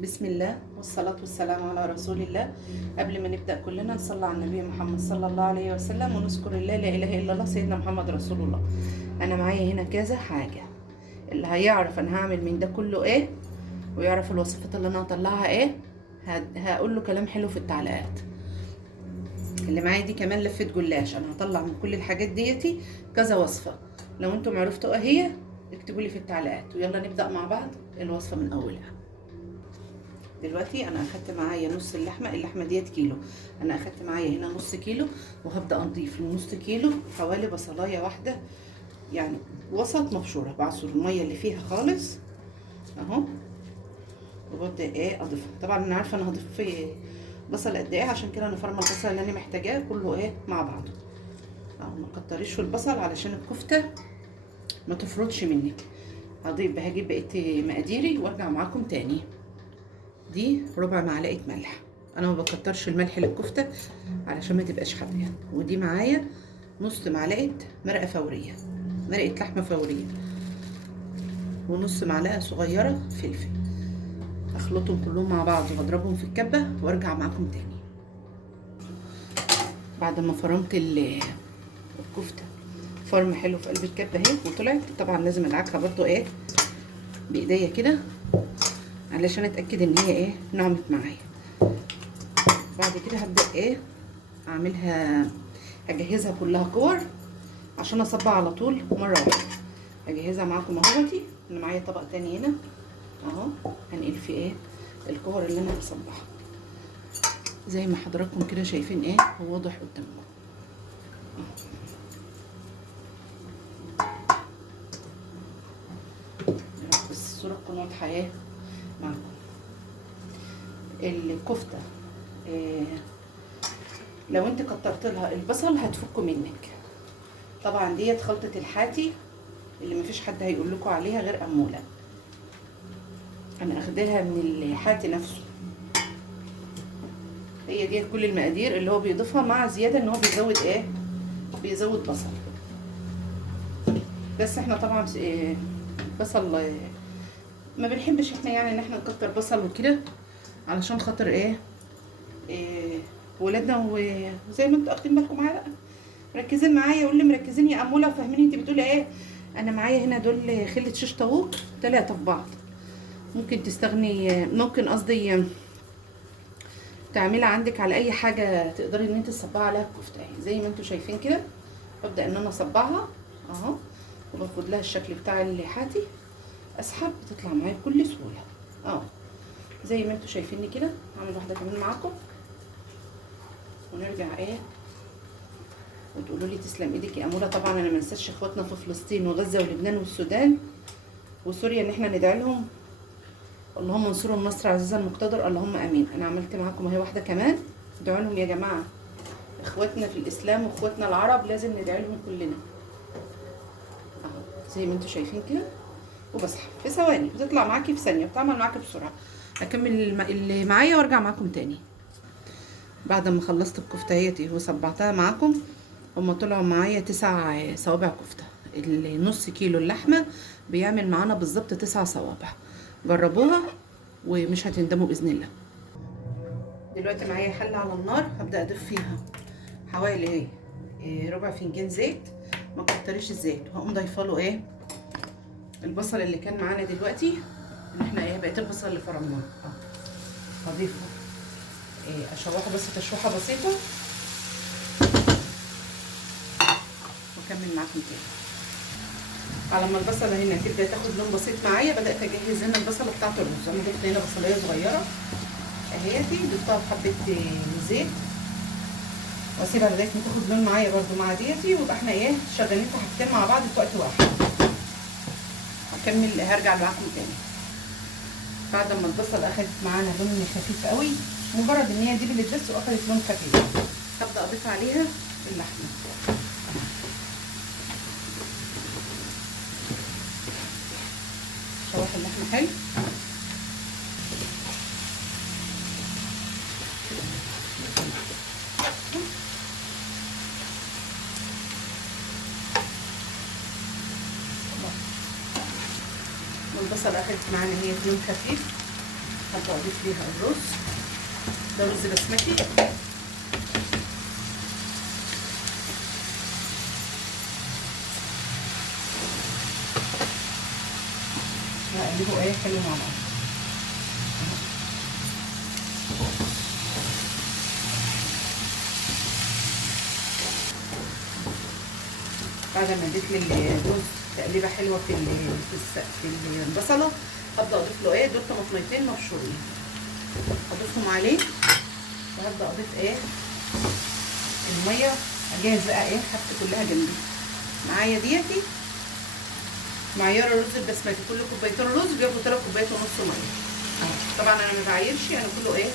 بسم الله والصلاة والسلام على رسول الله. قبل ما نبدأ كلنا نصلي على النبي محمد صلى الله عليه وسلم ونذكر الله لا إله إلا الله سيدنا محمد رسول الله. أنا معايا هنا كذا حاجة، اللي هيعرف أنا هعمل من ده كله إيه ويعرف الوصفات اللي أنا هطلعها إيه هقول له كلام حلو في التعليقات. اللي معايا دي كمان لفة جلاش، أنا هطلع من كل الحاجات ديتي كذا وصفة. لو أنتم عرفتوا إيه هي اكتبوا لي في التعليقات، ويلا نبدأ مع بعض الوصفة من أولها. دلوقتي انا اخدت معايا نص اللحمه ديت كيلو. انا اخدت معايا هنا نص كيلو، وهبدا اضيف لنص كيلو حوالي بصلايه واحده، يعني وسط مبشوره، بعصر الميه اللي فيها خالص اهو، وببدا اضيفها. طبعا انا عارفه انا هضيف فيه بصل قد ايه، عشان كده انا فارمه البصل اللي انا محتاجاه كله مع بعضه اهو. ما كتريش في البصل علشان الكفته ما تفرطش منك. هجيب بقيه مقاديري وارجع معاكم تاني. دي ربع معلقه ملح، انا ما بكترش الملح للكفته علشان ما تبقاش حادقه. ودي معايا نص معلقه مرقه فوريه، مرقه لحمه فوريه، ونص معلقه صغيره فلفل. اخلطهم كلهم مع بعض واضربهم في الكبه وارجع معاكم تاني. بعد ما فرمت الكفته فرم حلو في قلب الكبه اهي وطلعت، طبعا لازم ادعكها برضو بايديا كده علشان اتاكد ان هي نعمت معايا. بعد كده هبدا اعملها، هجهزها كلها كور عشان اصبع على طول مره واحده. هجهزها معاكم اهوتي. انا معايا طبق تاني هنا اهو، هنقل فيه الكور اللي انا هصبعها زي ما حضراتكم كده شايفين هو واضح قدامكم. بس الصوره تكون واضحه معاكم. الكفته لو انت كترت لها البصل هتفك منك. طبعا ديت خلطه الحاتي اللي مفيش حد هيقول لكم عليها غير اموله. انا اخدلها من الحاتي نفسه. هي ديت كل المقادير اللي هو بيضيفها، مع زياده ان هو بيزود بيزود بصل. بس احنا طبعا بصل ما بنحبش احنا، يعني ان احنا نكتر بصل وكده علشان خاطر ولادنا. وزي ما انتوا اخدين بالكم معايا بقى، مركزين معايا واللي مركزين يا اموله وفاهمين انت بتقولي انا معايا هنا دول خله شيش طاووق 3 في بعض. ممكن تستغني، ممكن قصدي تعملها عندك على اي حاجه تقدري ان انت تصبعي عليها الكفته زي ما انتوا شايفين كده. ببدا ان انا اصبعها اهو، وباخد لها الشكل بتاع الحاتي، اسحب بتطلع معايا بكل سهوله اهو زي ما انتوا شايفيني كده. هعمل واحده كمان معاكم ونرجع وتقولوا لي تسلم ايدك يا اموله. طبعا انا ما انساش اخواتنا في فلسطين وغزه ولبنان والسودان وسوريا ان احنا ندعي لهم، اللهم انصرهم نصر عزيزا المقتدر، اللهم امين. انا عملت معاكم اهي واحده كمان، ادعوا لهم يا جماعه، اخواتنا في الاسلام واخواتنا العرب لازم ندعي لهم كلنا اهو زي ما انتوا شايفين كده. وبسحب في ثواني، بتطلع معاكي في ثانيه، بتعمل معاكي بسرعه. اكمل اللي معايا وارجع معاكم تاني. بعد ما خلصت الكفته اهيتي وصبعتها معاكم، هما طلعوا معايا 9 صوابع كفته. النص كيلو اللحمه بيعمل معانا بالظبط 9 صوابع. جربوها ومش هتندموا باذن الله. دلوقتي معايا حله على النار، هبدا اضيف فيها حوالي ربع فنجان زيت. ما كتريش الزيت، وهقوم ضايفه له البصل اللي كان معانا دلوقتي، ان احنا بقيت البصل اللي فرمناه هضيفه اشوحه بس تشويحه بسيطه واكمل معاكم تاني. على ما البصله هنا تبدا تاخد لون بسيط معايا، بدات اجهز هنا البصله بتاعه الرز. انا ضفت هنا بصلايه صغيره اهيتي، ضفتها بحبه زيت واسيبها لغايه ما تاخد لون معايا برده مع ديتي، ويبقى احنا شغالين في حاجتين مع بعض في وقت واحد. هكمل هرجع معاكم تاني. بعد ما البصل اخدت معانا لون خفيف قوي، مجرد ان هي دبلت بس واخدت لون خفيف، هبدا اضيف عليها اللحمه. شوح اللحمه حلو. والبصل اخدت معانا هي لون خفيف، هبدا اضيف ليها الرز. ده رز بسمتي. هقلبه ايه حلو مع بعض. بعد ما اديت للرز تقليبه حلوه في البصله، هبدا اضيف له ايه دول طماطميتين مبشورين، هضيفهم عليه. وهبدا اضيف ايه الميه. اجهز بقى ايه حاجتي كلها جنبي. معايا ديتي معيار الرز البسمتي، كل كوبايتين رز بياخدوا 3 كوبايات ونص ميه. طبعا انا ما بعايرش، انا كله ايه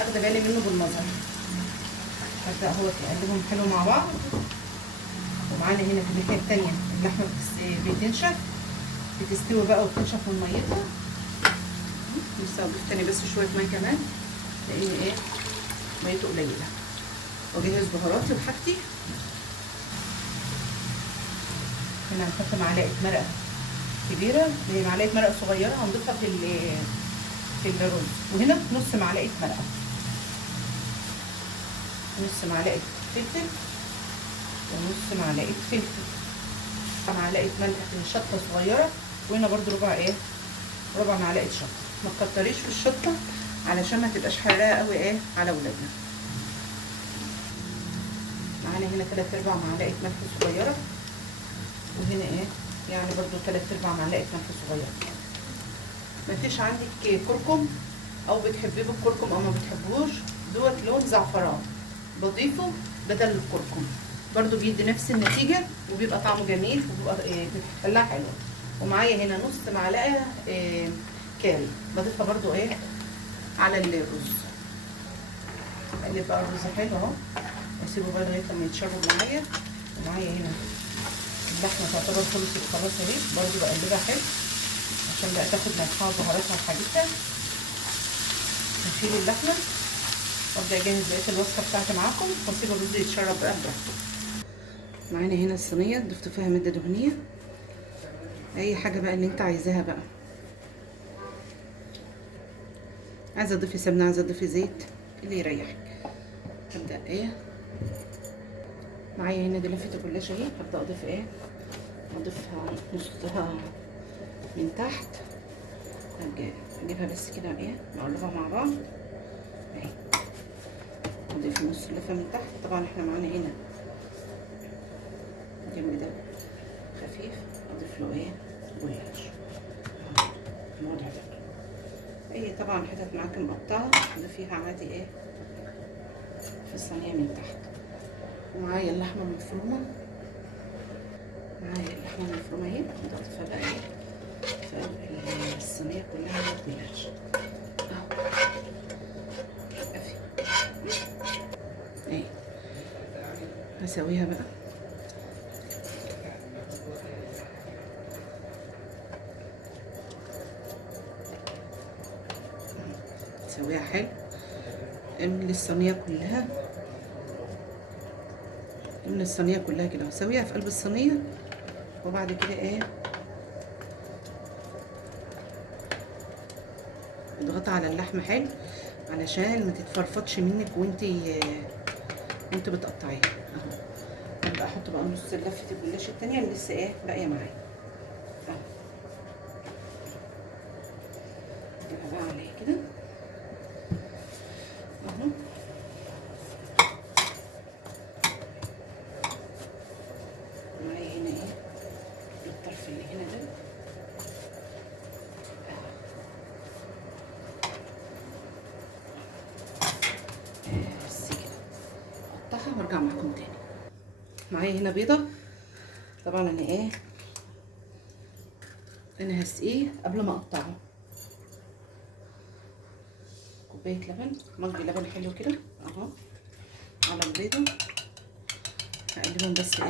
اخده بالي منه بالنظر. هبدا اهو اقلبهم حلو مع بعض. ومعانا هنا في الناحيه الثانيه اللحمه بتنشف، بتستوي بقى وبتنشف من ميتها. لسه هضيف تاني بس شويه ميه كمان لان ايه ميته قليله. واجهز بهاراتي وحاجتي. هنا هنحط معلقه مرقه كبيره، هي معلقه مرقه صغيره هنضيفها في الرز. وهنا نص معلقه مرقه، نص معلقه فلفل، ونص معلقه فلفل، معلقه ملح شطه صغيره. وهنا برده ربع معلقه شطه. ما تكتريش في الشطه علشان ما تبقاش حراقه قوي ايه على ولادنا. معانا هنا 3/4 معلقه ملح صغيره. وهنا يعني برده 3/4 معلقه ملح صغيره. مفيش عندك كركم او بتحبيه بالكركم او ما بتحبوش، دوت لون زعفران بضيفه بدل الكركم، برضو بيدي نفس النتيجه وبيبقى طعمه جميل وبيبقى بتخليها حلوه. ومعايا هنا نص معلقه كاري بضيفها برضو على الرز. اقلب بقى الرز حلو اهو واسيبه بقى لغايه لما يتشرب معايا. ومعايا هنا اللحمه تعتبر خلصت خلاص اهي، برضو بقلبها حلو عشان بقى تاخد ملحها وبهاراتها وحاجتها. هشيل اللحمه وابدا اجهز بقيه الوصفه بتاعتي معاكم واسيب الرز يتشرب بقى براحته. معانا هنا الصينيه ضفت فيها ماده دهنيه، اي حاجه بقى اللي انت عايزاها بقى. عايزه تضيفي سمنه، عايزه تضيفي زيت، اللي يريحك. هبدا معايا هنا دي لفه الجلاشه اهي. هبدا اضيف اضيفها نصها من تحت. اجيبها بس كده نقلبها مع بعض اهي. اضيف نص اللفه من تحت. طبعا احنا معانا هنا الجنب ده خفيف، اضيف له جلاش الوضع ده. اي طبعا حتت معاكي مقطعه اضيفيها عادي في الصينيه من تحت. ومعايا اللحمه المفرومه، اهي اضيفها بقى في قلب الصينيه كلها بالجلاش اهو. هسويها بقى سويها حلو. املي الصينيه كلها، املي الصينيه كلها كده وسويها في قلب الصينيه. وبعد كده اضغطي على اللحمه حلو علشان ما تتفرفطش منك وانت بتقطعيها اهو. هبدا احط بقى نص لفه الجلاش التانيه اللي لسه باقيه معايا اهو. اجيبها بقى عليه كده اهو. معايا هنا الطرف اللي هنا ده بس كده. اقطعها وارجع معاكم تاني. معايا هنا بيضه. طبعا انا هسقيه قبل ما اقطعه. كوبايه لبن، مج لبن حلو كده اهو على البيضه. هقلبهم بس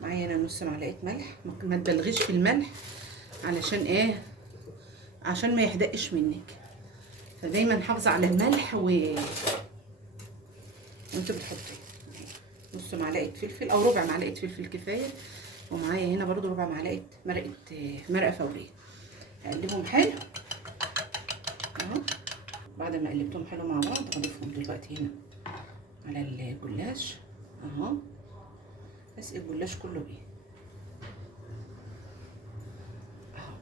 معايا هنا نص معلقه ملح. ممكن ما تبالغيش في الملح علشان عشان ما يحدقش منك، فدايما حافظه على الملح وانت بتحطي. نص معلقه فلفل او ربع معلقه فلفل كفايه ومعايا هنا برضو ربع معلقه مرقه فوريه. هقلبهم حلو اهو. بعد ما قلبتهم حلو مع بعض هضيفهم دلوقتي هنا على الجلاش اهو. اسقي الجلاش كله بيه اهو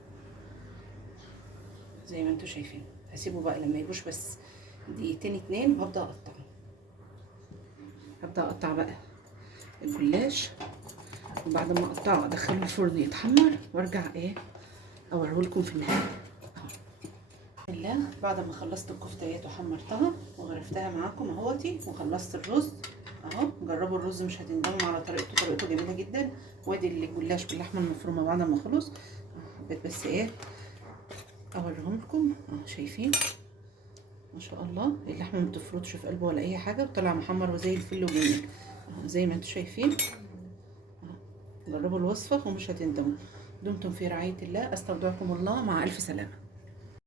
زي ما انتوا شايفين. هسيبه بقى لما يبوش بس دقيقتين 2 وهبدا اقطعه. هبدا اقطع بقى الجلاش، وبعد ما اقطعه ادخله الفرن يتحمر وارجع اوريهولكم في النهايه اهو. بعد ما خلصت الكفتيات وحمرتها وغرفتها معاكم اهوتي، وخلصت الرز اهو. جربوا الرز مش هتندموا على طريقته جميله جدا. وادي الجلاش باللحمه المفرومه بعد ما خلص. حبيت بس اوريهم لكم اهو. شايفين ما شاء الله اللحمه ما بتفرطش في قلبه ولا اي حاجه، وطلع محمر وزي الفل وجميل زي ما انتم شايفين. جربوا الوصفه ومش هتندموا. دمتم في رعايه الله، استودعكم الله، مع الف سلامه.